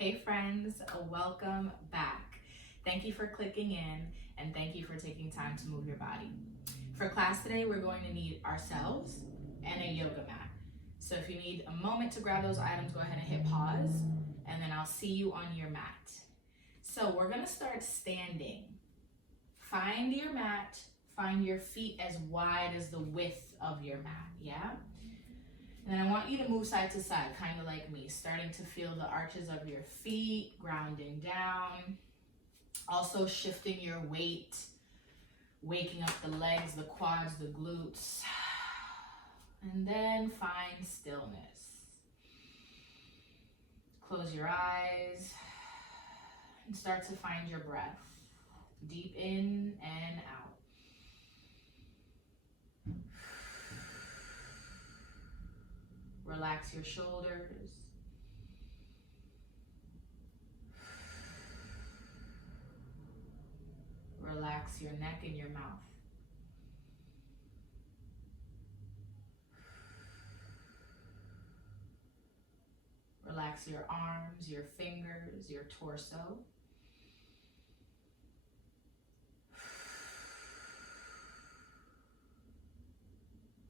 Hey friends, welcome back. Thank you for clicking in and thank you for taking time to move your body. For class today, we're going to need ourselves and a yoga mat. So if you need a moment to grab those items, go ahead and hit pause and then I'll see you on your mat. So we're gonna start standing. Find your mat, find your feet as wide as the width of your mat, yeah? And then I want you to move side to side, kind of like me, starting to feel the arches of your feet, grounding down. Also shifting your weight, waking up the legs, the quads, the glutes. And then find stillness. Close your eyes and start to find your breath. Deep in and out. Relax your shoulders. Relax your neck and your mouth. Relax your arms, your fingers, your torso.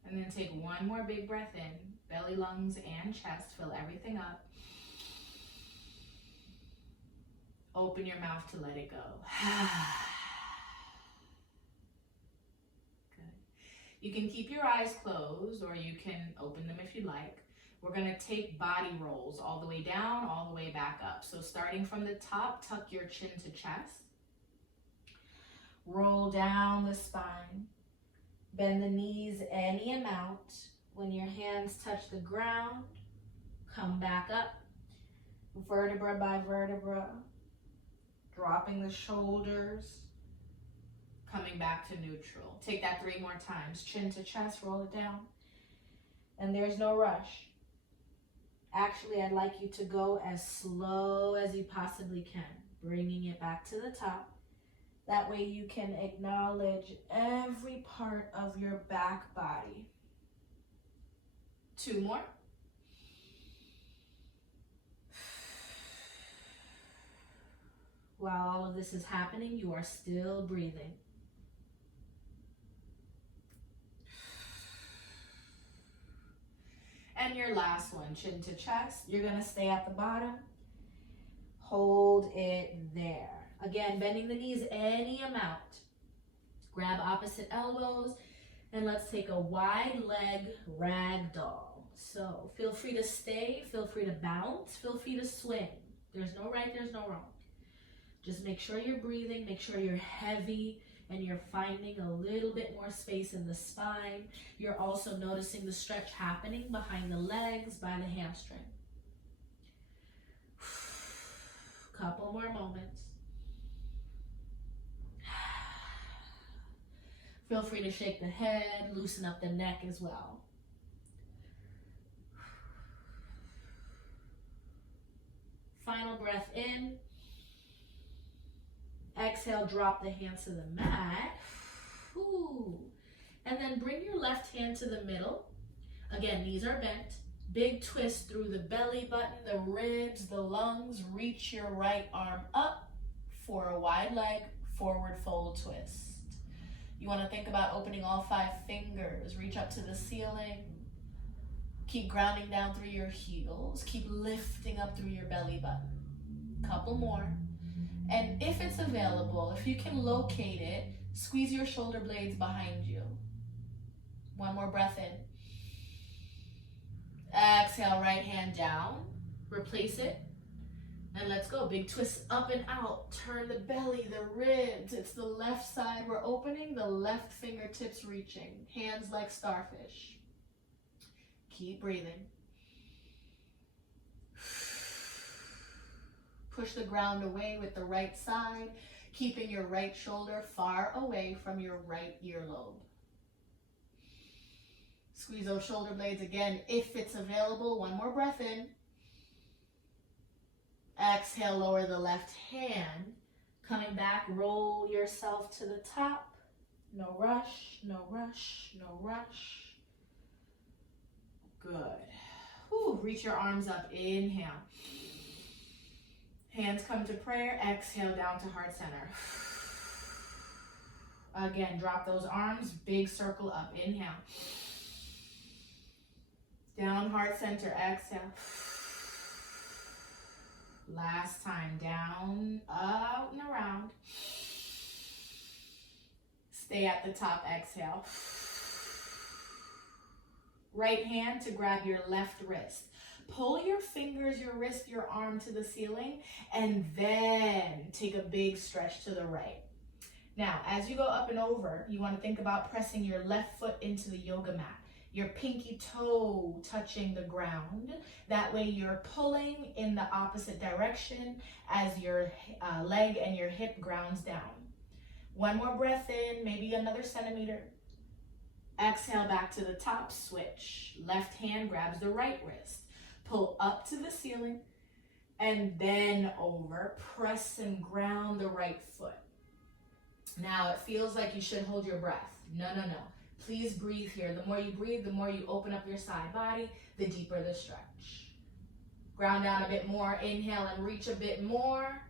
And then take one more big breath in, belly, lungs, and chest. Fill everything up. Open your mouth to let it go. Good. You can keep your eyes closed or you can open them if you'd like. We're gonna take body rolls all the way down, all the way back up. So starting from the top, tuck your chin to chest. Roll down the spine. Bend the knees any amount. When your hands touch the ground, come back up, vertebra by vertebra, dropping the shoulders, coming back to neutral. Take that 3 more times. Chin to chest, roll it down. And there's no rush. Actually, I'd like you to go as slow as you possibly can, bringing it back to the top. That way you can acknowledge every part of your back body. 2 more. While all of this is happening, you are still breathing. And your last one, chin to chest. You're gonna stay at the bottom. Hold it there. Again, bending the knees any amount. Grab opposite elbows and let's take a wide leg rag doll. So feel free to stay, feel free to bounce, feel free to swing. There's no right, there's no wrong. Just make sure you're breathing, make sure you're heavy and you're finding a little bit more space in the spine. You're also noticing the stretch happening behind the legs by the hamstring. Couple more moments. Feel free to shake the head, loosen up the neck as well. Final breath in. Exhale, drop the hands to the mat. Ooh. And then bring your left hand to the middle. Again, knees are bent. Big twist through the belly button, the ribs, the lungs. Reach your right arm up for a wide leg, forward fold twist. You want to think about opening all 5 fingers. Reach up to the ceiling. Keep grounding down through your heels. Keep lifting up through your belly button. Couple more. And if it's available, if you can locate it, squeeze your shoulder blades behind you. 1 more breath in. Exhale, right hand down. Replace it. And let's go. Big twist up and out. Turn the belly, the ribs. It's the left side we're opening, the left fingertips reaching. Hands like starfish. Keep breathing. Push the ground away with the right side, keeping your right shoulder far away from your right earlobe. Squeeze those shoulder blades again if it's available. 1 more breath in. Exhale, lower the left hand. Coming back, roll yourself to the top. No rush, no rush, no rush. Good. Whew, reach your arms up, inhale. Hands come to prayer. Exhale down to heart center. Again, drop those arms, big circle up. Inhale. Down heart center, exhale. Last time, down, out and around. Stay at the top, exhale. Right hand to grab your left wrist. Pull your fingers, your wrist, your arm to the ceiling, and then take a big stretch to the right. Now, as you go up and over, you want to think about pressing your left foot into the yoga mat. Your pinky toe touching the ground. That way you're pulling in the opposite direction as your leg and your hip grounds down. One more breath in, maybe another centimeter. Exhale back to the top, switch. Left hand grabs the right wrist. Pull up to the ceiling and then over. Press and ground the right foot. Now it feels like you should hold your breath. No. Please breathe here. The more you breathe, the more you open up your side body, the deeper the stretch. Ground down a bit more. Inhale and reach a bit more.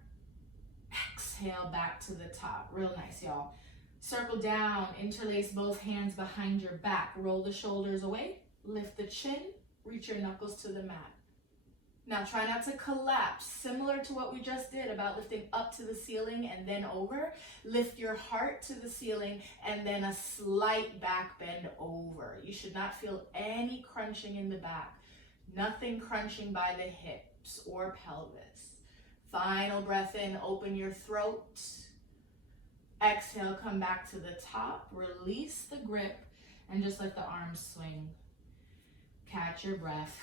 Exhale back to the top. Real nice, y'all. Circle down, interlace both hands behind your back. Roll the shoulders away. Lift the chin. Reach your knuckles to the mat. Now try not to collapse. Similar to what we just did about lifting up to the ceiling and then over. Lift your heart to the ceiling and then a slight back bend over. You should not feel any crunching in the back. Nothing crunching by the hips or pelvis. Final breath in, open your throat. Exhale, come back to the top. Release the grip and just let the arms swing. Catch your breath.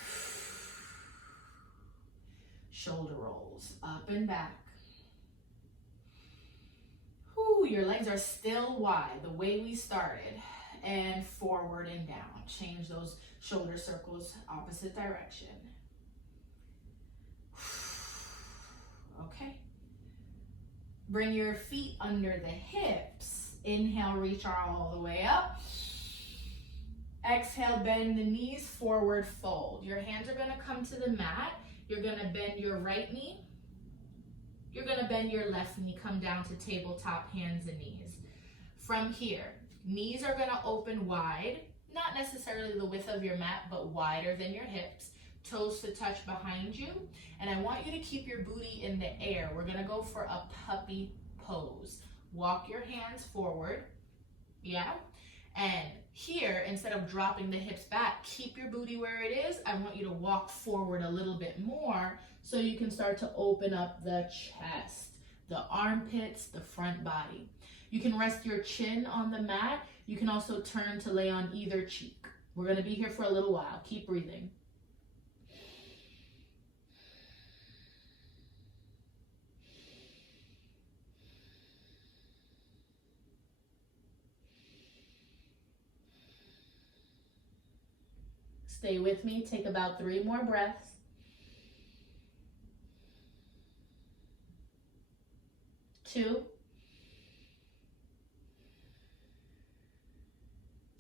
Shoulder rolls up and back. Whew, your legs are still wide, the way we started. And forward and down. Change those shoulder circles opposite direction. Okay. Bring your feet under the hips. Inhale, reach all the way up. Exhale, bend the knees, forward fold. Your hands are going to come to the mat. You're going to bend your right knee. You're going to bend your left knee, come down to tabletop, hands and knees. From here, knees are going to open wide, not necessarily the width of your mat, but wider than your hips. Toes to touch behind you. And I want you to keep your booty in the air. We're going to go for a puppy pose. Walk your hands forward. Yeah. And here, instead of dropping the hips back, keep your booty where it is. I want you to walk forward a little bit more so you can start to open up the chest, the armpits, the front body. You can rest your chin on the mat. You can also turn to lay on either cheek. We're going to be here for a little while. Keep breathing. Stay with me. Take about 3 more breaths. Two.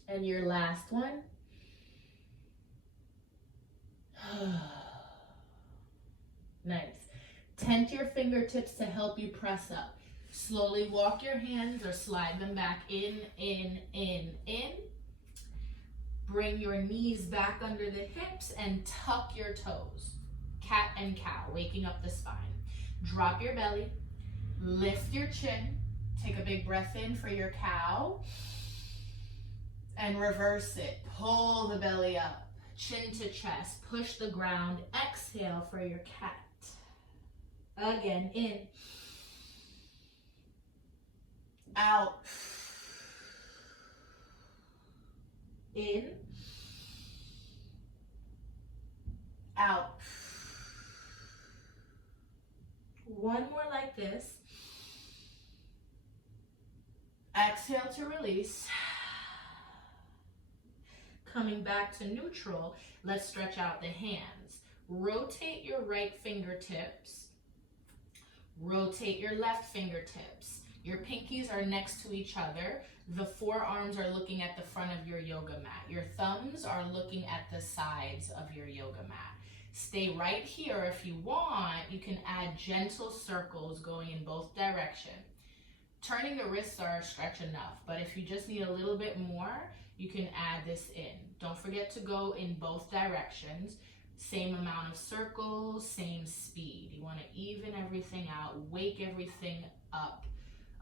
And your last one. Nice. Tent your fingertips to help you press up. Slowly walk your hands or slide them back in. Bring your knees back under the hips and tuck your toes. Cat and cow, waking up the spine. Drop your belly, lift your chin. Take a big breath in for your cow. And reverse it. Pull the belly up, chin to chest. Push the ground. Exhale for your cat. Again, in. Out. In. Out. One more like this. Exhale to release. Coming back to neutral, let's stretch out the hands. Rotate your right fingertips. Rotate your left fingertips. Your pinkies are next to each other. The forearms are looking at the front of your yoga mat. Your thumbs are looking at the sides of your yoga mat. Stay right here. If you want, you can add gentle circles going in both directions. Turning the wrists are stretch enough, but if you just need a little bit more, you can add this in. Don't forget to go in both directions. Same amount of circles, same speed. You want to even everything out, wake everything up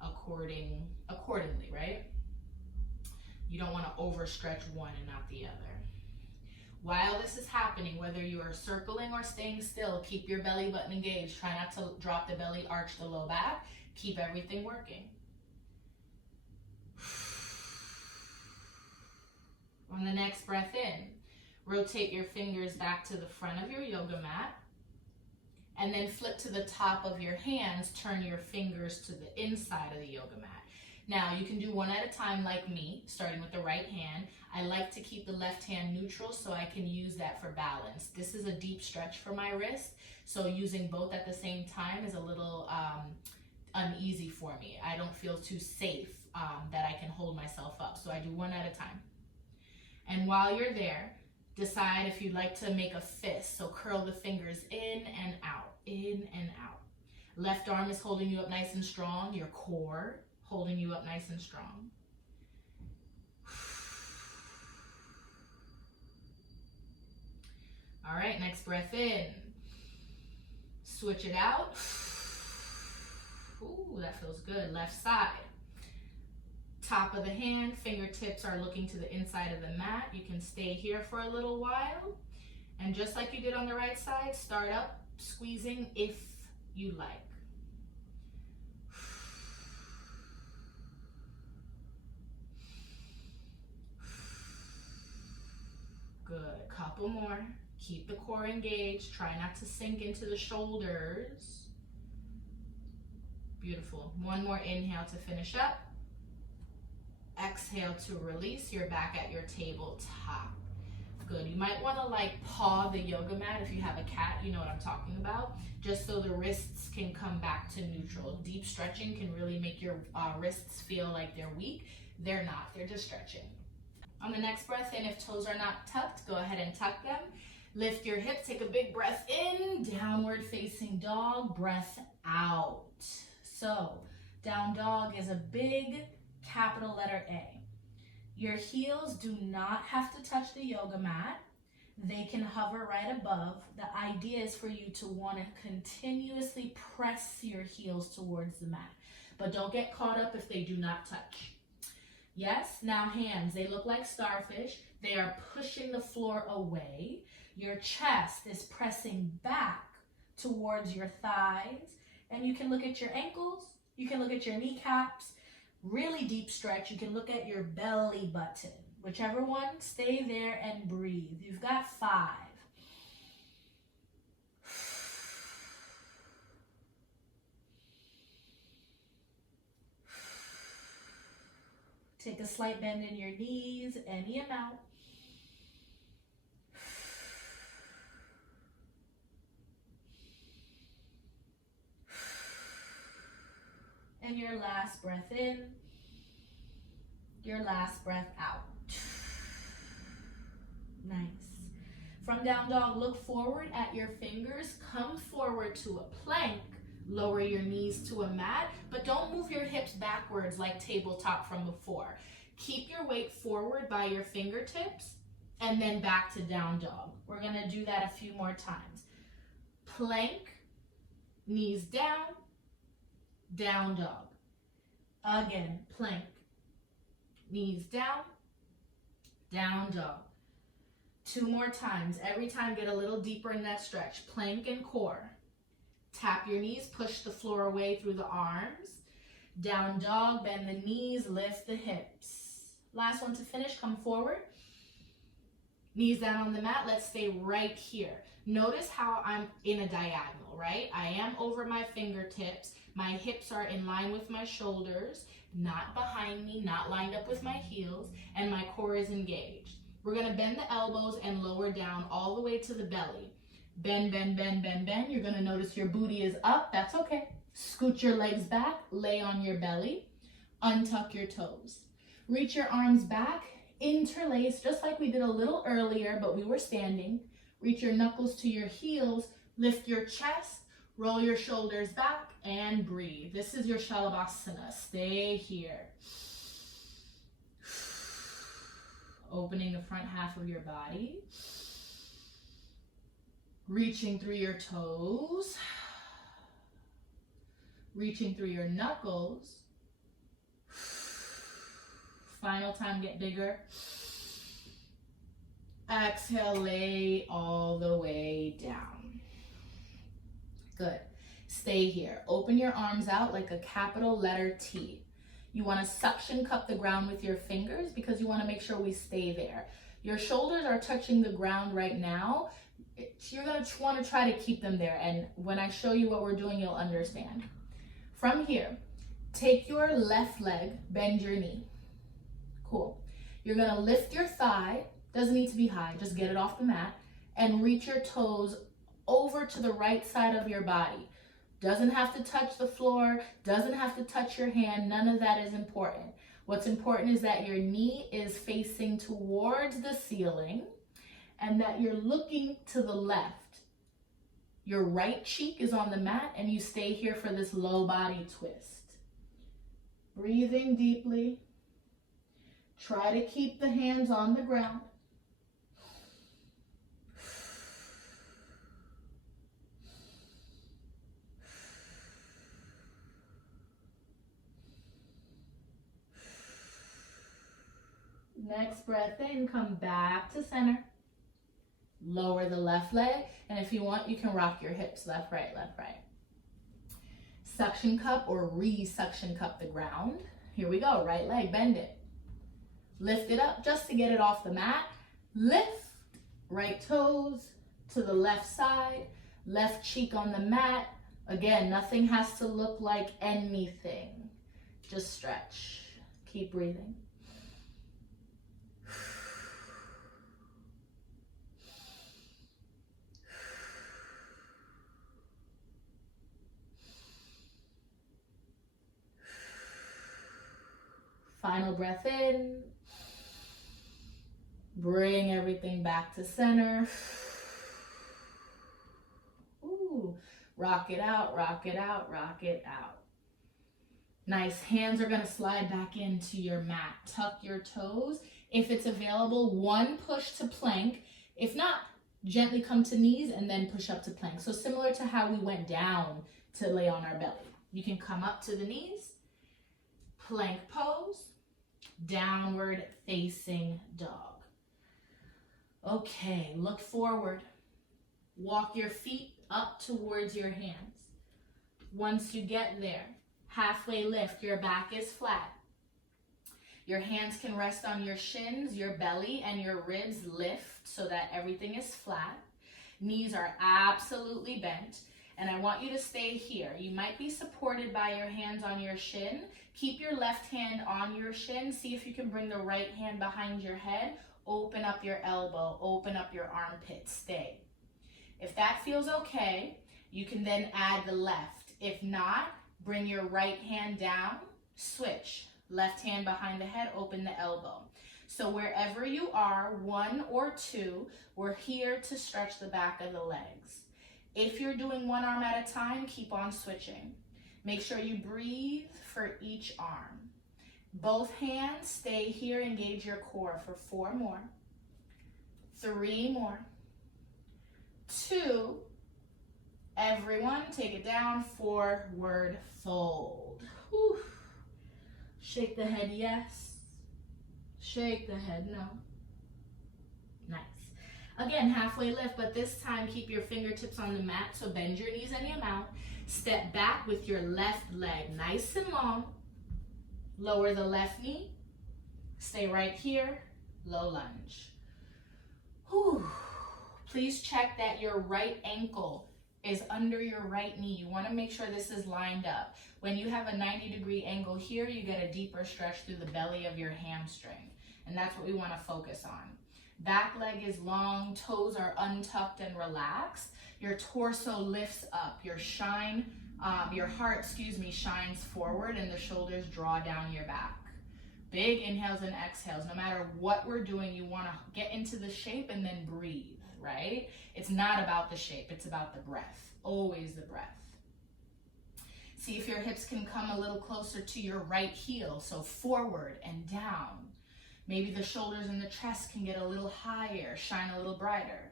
accordingly, right? You don't want to overstretch one and not the other. While this is happening, whether you are circling or staying still, keep your belly button engaged. Try not to drop the belly, arch the low back. Keep everything working. On the next breath in, rotate your fingers back to the front of your yoga mat, and then flip to the top of your hands, turn your fingers to the inside of the yoga mat. Now, you can do one at a time like me, starting with the right hand. I like to keep the left hand neutral so I can use that for balance. This is a deep stretch for my wrist, so using both at the same time is a little uneasy for me. I don't feel too safe that I can hold myself up, so I do one at a time. And while you're there, decide if you'd like to make a fist. So curl the fingers in and out, in and out. Left arm is holding you up nice and strong. Your core holding you up nice and strong. All right, next breath in. Switch it out. Ooh, that feels good. Left side. Top of the hand, fingertips are looking to the inside of the mat. You can stay here for a little while. And just like you did on the right side, start up squeezing if you like. Good, couple more. Keep the core engaged. Try not to sink into the shoulders. Beautiful. One more inhale to finish up. Exhale to release. You're back at your tabletop. Good. You might want to like paw the yoga mat if you have a cat. You know what I'm talking about. Just so the wrists can come back to neutral. Deep stretching can really make your wrists feel like they're weak. They're not. They're just stretching. On the next breath in, if toes are not tucked, go ahead and tuck them. Lift your hips. Take a big breath in. Downward facing dog. Breath out. So down dog is a big capital letter A. Your heels do not have to touch the yoga mat. They can hover right above. The idea is for you to want to continuously press your heels towards the mat. But don't get caught up if they do not touch. Yes, now hands. They look like starfish. They are pushing the floor away. Your chest is pressing back towards your thighs. And you can look at your ankles. You can look at your kneecaps. Really deep stretch. You can look at your belly button. Whichever one, stay there and breathe. You've got 5. Take a slight bend in your knees, any amount. And your last breath in, your last breath out. Nice. From down dog, look forward at your fingers. Come forward to a plank. Lower your knees to a mat, but don't move your hips backwards like tabletop from before. Keep your weight forward by your fingertips and then back to down dog. We're gonna do that a few more times. Plank, knees down, down dog. Again, plank, knees down, down dog. 2 more times. Every time get a little deeper in that stretch. Plank and core. Tap your knees, push the floor away through the arms. Down dog, bend the knees, lift the hips. Last one to finish, come forward. Knees down on the mat, let's stay right here. Notice how I'm in a diagonal, right? I am over my fingertips. My hips are in line with my shoulders, not behind me, not lined up with my heels, and my core is engaged. We're gonna bend the elbows and lower down all the way to the belly. Bend, bend, bend, bend, bend. You're gonna notice your booty is up, that's okay. Scoot your legs back, lay on your belly, untuck your toes. Reach your arms back, interlace, just like we did a little earlier, but we were standing. Reach your knuckles to your heels, lift your chest, roll your shoulders back, and breathe. This is your Shalabhasana. Stay here. Opening the front half of your body. Reaching through your toes. Reaching through your knuckles. Final time, get bigger. Exhale, lay all the way down. Good. Stay here. Open your arms out like a capital letter T. You want to suction cup the ground with your fingers because you want to make sure we stay there. Your shoulders are touching the ground right now. You're going to want to try to keep them there. And when I show you what we're doing, you'll understand. From here, take your left leg, bend your knee. Cool. You're going to lift your thigh. Doesn't need to be high, just get it off the mat, and reach your toes over to the right side of your body. Doesn't have to touch the floor, doesn't have to touch your hand, none of that is important. What's important is that your knee is facing towards the ceiling and that you're looking to the left. Your right cheek is on the mat and you stay here for this low body twist. Breathing deeply. Try to keep the hands on the ground. Next breath in, come back to center. Lower the left leg, and if you want, you can rock your hips left, right, left, right. Suction cup or re-suction cup the ground. Here we go, right leg, bend it. Lift it up just to get it off the mat. Lift, right toes to the left side, left cheek on the mat. Again, nothing has to look like anything. Just stretch. Keep breathing. Final breath in. Bring everything back to center. Ooh. Rock it out, rock it out, rock it out. Nice. Hands are going to slide back into your mat. Tuck your toes. If it's available, one push to plank. If not, gently come to knees and then push up to plank. So similar to how we went down to lay on our belly. You can come up to the knees, plank pose, downward facing dog. Okay, look forward. Walk your feet up towards your hands. Once you get there, halfway lift, your back is flat. Your hands can rest on your shins, your belly, and your ribs lift so that everything is flat. Knees are absolutely bent, and I want you to stay here. You might be supported by your hands on your shin. Keep your left hand on your shin. See if you can bring the right hand behind your head. Open up your elbow, open up your armpit, stay. If that feels okay, you can then add the left. If not, bring your right hand down, switch. Left hand behind the head, open the elbow. So wherever you are, one or two, we're here to stretch the back of the legs. If you're doing one arm at a time, keep on switching. Make sure you breathe for each arm. Both hands stay here, engage your core for 4 more. 3 more. 2. Everyone, take it down, forward fold. Whew. Shake the head, yes. Shake the head, no. Nice. Again, halfway lift, but this time keep your fingertips on the mat, so bend your knees and your mouth. Step back with your left leg nice and long. Lower the left knee. Stay right here. Low lunge. Whew. Please check that your right ankle is under your right knee. You want to make sure this is lined up. When you have a 90-degree angle here, you get a deeper stretch through the belly of your hamstring. And that's what we want to focus on. Back leg is long, toes are untucked and relaxed. Your torso lifts up. Your heart, shines forward and the shoulders draw down your back. Big inhales and exhales. No matter what we're doing, you want to get into the shape and then breathe. right? It's not about the shape, it's about the breath. Always the breath. See if your hips can come a little closer to your right heel, so forward and down. Maybe the shoulders and the chest can get a little higher, shine a little brighter.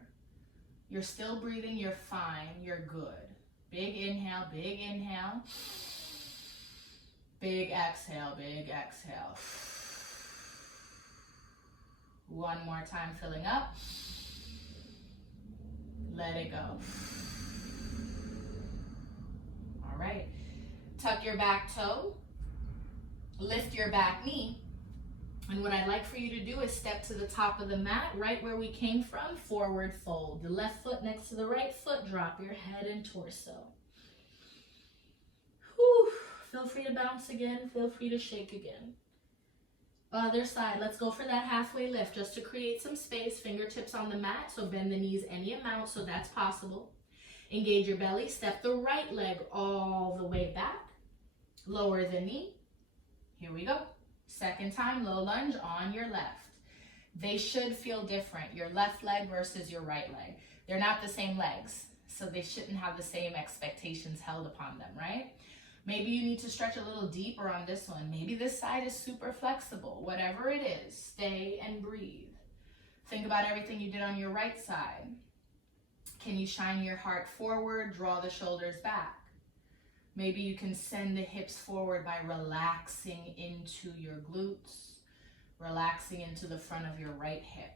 You're still breathing, you're fine, you're good. Big inhale, big inhale. Big exhale, big exhale. One more time, filling up. Let it go. All right. Tuck your back toe. Lift your back knee. And what I'd like for you to do is step to the top of the mat, right where we came from, forward fold. The left foot next to the right foot, drop your head and torso. Whew. Feel free to bounce again, feel free to shake again. Other side, let's go for that halfway lift just to create some space, fingertips on the mat, so bend the knees any amount, so that's possible. Engage your belly, step the right leg all the way back, lower the knee. Here we go. Second time, low lunge on your left. They should feel different, your left leg versus your right leg. They're not the same legs, so they shouldn't have the same expectations held upon them, right? Maybe you need to stretch a little deeper on this one. Maybe this side is super flexible. Whatever it is, stay and breathe. Think about everything you did on your right side. Can you shine your heart forward, draw the shoulders back? Maybe you can send the hips forward by relaxing into your glutes, relaxing into the front of your right hip.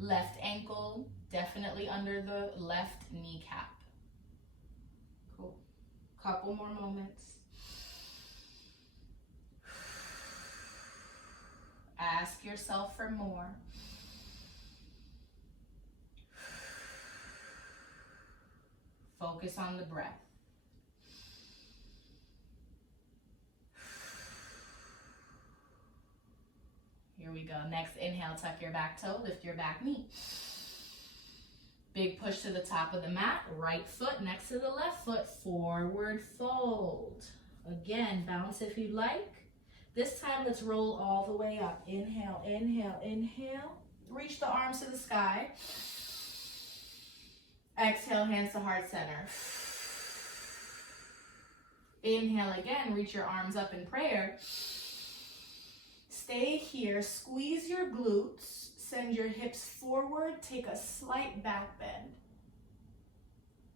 Left ankle, definitely under the left kneecap. Cool. Couple more moments. Ask yourself for more. Focus on the breath. Here we go. Next inhale, tuck your back toe, lift your back knee. Big push to the top of the mat, right foot next to the left foot, forward fold. Again, bounce if you'd like. This time, let's roll all the way up. Inhale, inhale, inhale. Reach the arms to the sky. Exhale, hands to heart center. Inhale again, reach your arms up in prayer. Stay here, squeeze your glutes, send your hips forward, take a slight back bend.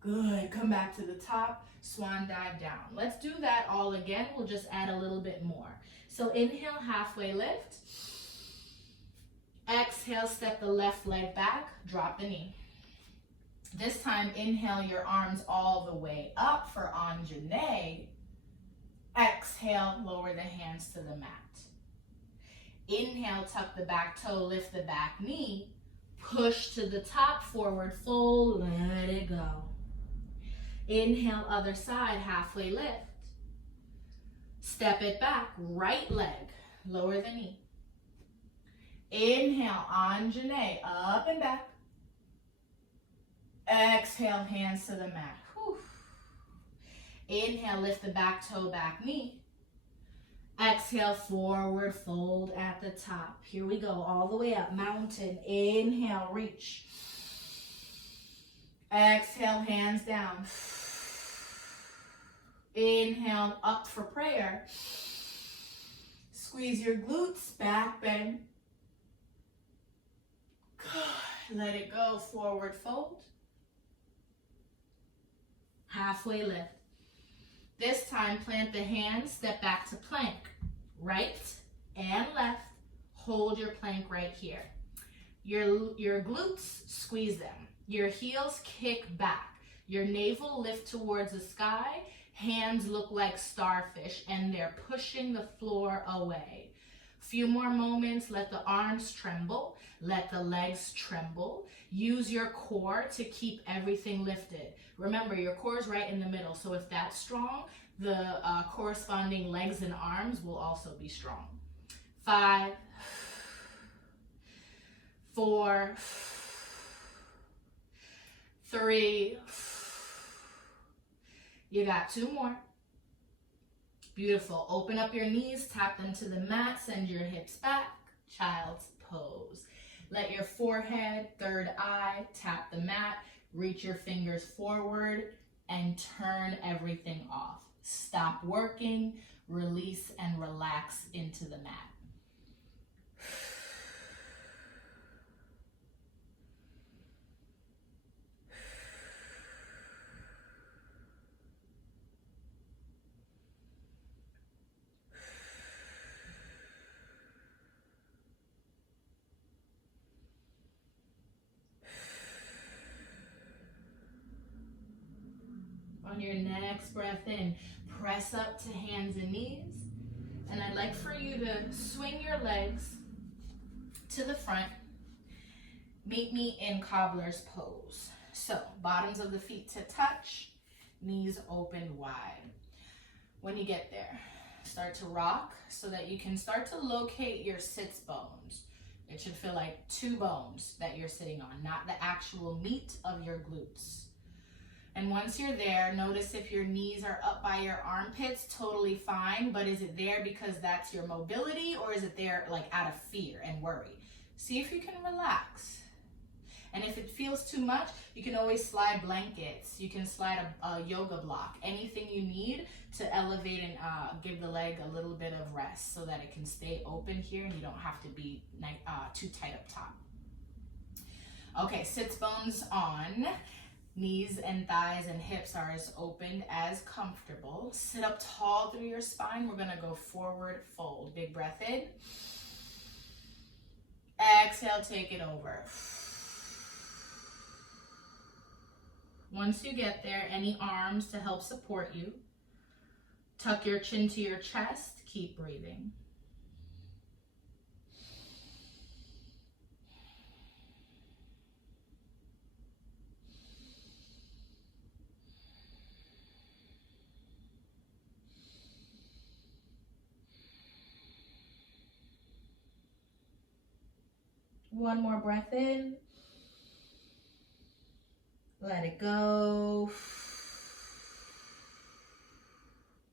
Good, come back to the top, swan dive down. Let's do that all again, we'll just add a little bit more. So inhale, halfway lift. Exhale, step the left leg back, drop the knee. This time, inhale your arms all the way up for Anjane. Exhale, lower the hands to the mat. Inhale, tuck the back toe, lift the back knee. Push to the top, forward fold, let it go. Inhale, other side, halfway lift. Step it back, right leg, lower the knee. Inhale, Anjane, up and back. Exhale, hands to the mat. Whew. Inhale, lift the back toe, back knee. Exhale, forward fold at the top. Here we go, all the way up, mountain. Inhale, reach. Exhale, hands down. Inhale, up for prayer. Squeeze your glutes, back bend. Good. Let it go, forward fold. Halfway lift. This time, plant the hands, step back to plank. Right and left, hold your plank right here. Your glutes, squeeze them. Your heels kick back. Your navel lift towards the sky. Hands look like starfish and they're pushing the floor away. Few more moments, let the arms tremble, let the legs tremble. Use your core to keep everything lifted. Remember, your core is right in the middle, so if that's strong, the corresponding legs and arms will also be strong. 5, 4, 3, you got 2 more. Beautiful. Open up your knees, tap them to the mat, send your hips back, child's pose. Let your forehead, third eye, tap the mat, reach your fingers forward, and turn everything off. Stop working, release, and relax into the mat. On your next breath in, press up to hands and knees. And I'd like for you to swing your legs to the front. Meet me in cobbler's pose. So, bottoms of the feet to touch, knees opened wide. When you get there, start to rock so that you can start to locate your sits bones. It should feel like 2 bones that you're sitting on, not the actual meat of your glutes. And once you're there, notice if your knees are up by your armpits, totally fine, but is it there because that's your mobility, or is it there like out of fear and worry? See if you can relax. And if it feels too much, you can always slide blankets. You can slide a yoga block, anything you need to elevate and give the leg a little bit of rest so that it can stay open here and you don't have to be too tight up top. Okay, sits bones on. Knees and thighs and hips are as open as comfortable. Sit up tall through your spine. We're gonna go forward fold. Big breath in. Exhale, take it over. Once you get there, any arms to help support you. Tuck your chin to your chest. Keep breathing. One more breath in. Let it go.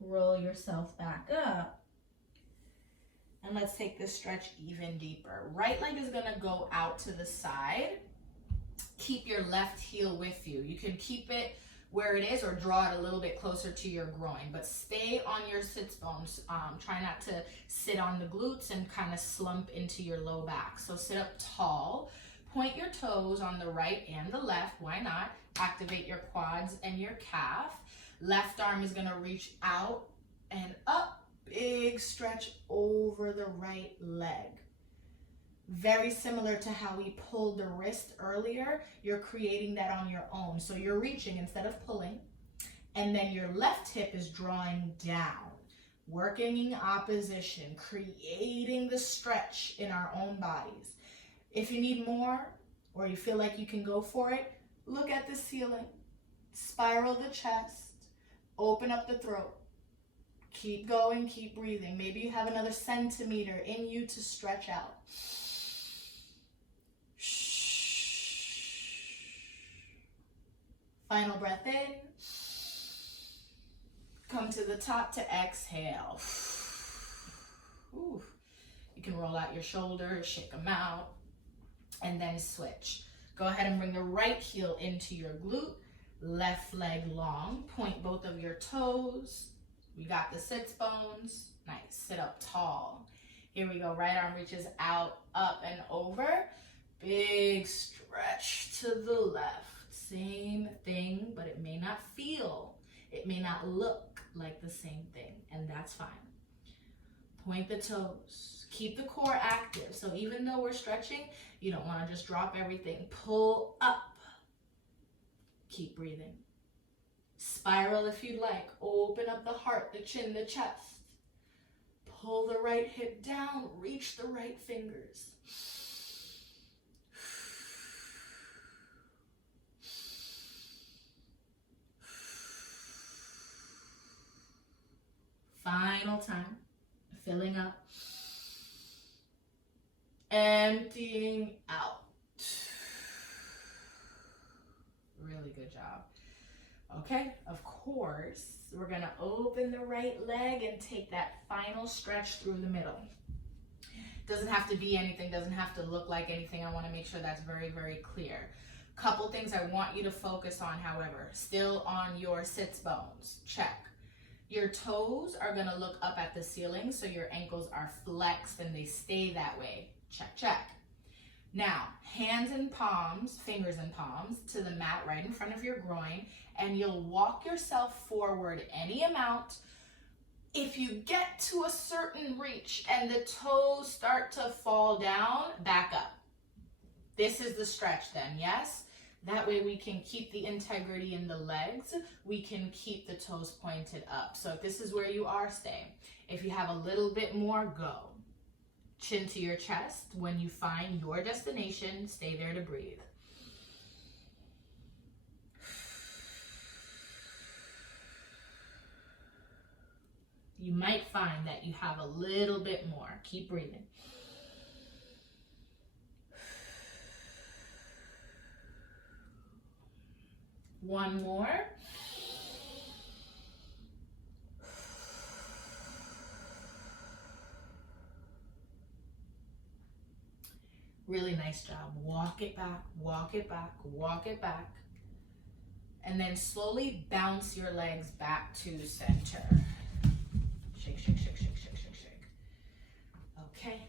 Roll yourself back up. And let's take this stretch even deeper. Right leg is gonna go out to the side. Keep your left heel with you. You can keep it where it is or draw it a little bit closer to your groin, but stay on your sits bones. Try not to sit on the glutes and kind of slump into your low back. So sit up tall, point your toes on the right and the left, why not? Activate your quads and your calf. Left arm is gonna reach out and up, big stretch over the right leg. Very similar to how we pulled the wrist earlier, you're creating that on your own. So you're reaching instead of pulling, and then your left hip is drawing down, working in opposition, creating the stretch in our own bodies. If you need more, or you feel like you can go for it, look at the ceiling, spiral the chest, open up the throat. Keep going, keep breathing. Maybe you have another centimeter in you to stretch out. Final breath in. Come to the top to exhale. Ooh. You can roll out your shoulders, shake them out, and then switch. Go ahead and bring the right heel into your glute, left leg long. Point both of your toes. We got the sits bones. Nice. Sit up tall. Here we go. Right arm reaches out, up, and over. Big stretch to the left. Same thing, but it may not feel, it may not look like the same thing, and that's fine. Point the toes. Keep the core active. So even though we're stretching, you don't want to just drop everything. Pull up. Keep breathing. Spiral if you'd like. Open up the heart, the chin, the chest. Pull the right hip down. Reach the right fingers. Final time. Filling up. Emptying out. Really good job. Okay, of course, we're going to open the right leg and take that final stretch through the middle. Doesn't have to be anything, doesn't have to look like anything. I want to make sure that's very, very clear. Couple things I want you to focus on, however, still on your sits bones. Check. Your toes are going to look up at the ceiling, so your ankles are flexed and they stay that way. Check, check. Now, hands and palms, fingers and palms, to the mat right in front of your groin, and you'll walk yourself forward any amount. If you get to a certain reach and the toes start to fall down, back up. This is the stretch then, yes? That way we can keep the integrity in the legs. We can keep the toes pointed up. So if this is where you are, stay. If you have a little bit more, go. Chin to your chest. When you find your destination, stay there to breathe. You might find that you have a little bit more. Keep breathing. One more. Really nice job. Walk it back, walk it back, walk it back. And then slowly bounce your legs back to center. Shake, shake, shake, shake, shake, shake, shake. Okay.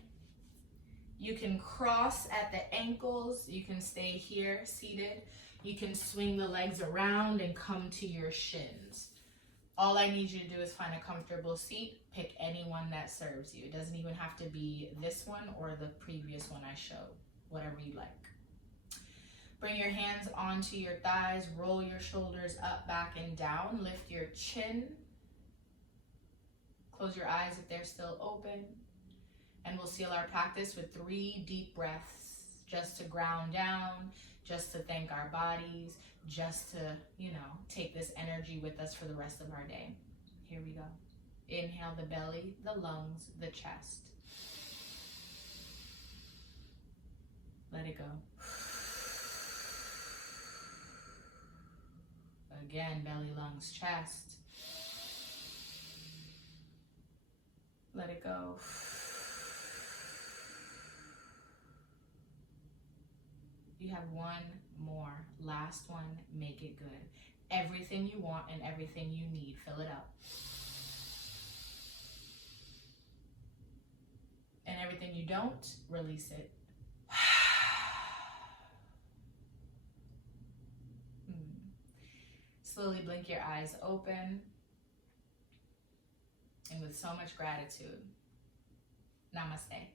You can cross at the ankles. You can stay here seated. You can swing the legs around and come to your shins. All I need you to do is find a comfortable seat. Pick any one that serves you. It doesn't even have to be this one or the previous one I showed. Whatever you like. Bring your hands onto your thighs. Roll your shoulders up, back, and down. Lift your chin. Close your eyes if they're still open. And we'll seal our practice with 3 deep breaths, just to ground down, just to thank our bodies, just to, take this energy with us for the rest of our day. Here we go. Inhale the belly, the lungs, the chest. Let it go. Again, belly, lungs, chest. Let it go. You have one more, last one, make it good. Everything you want and everything you need, fill it up. And everything you don't, release it. Slowly blink your eyes open. And with so much gratitude, namaste.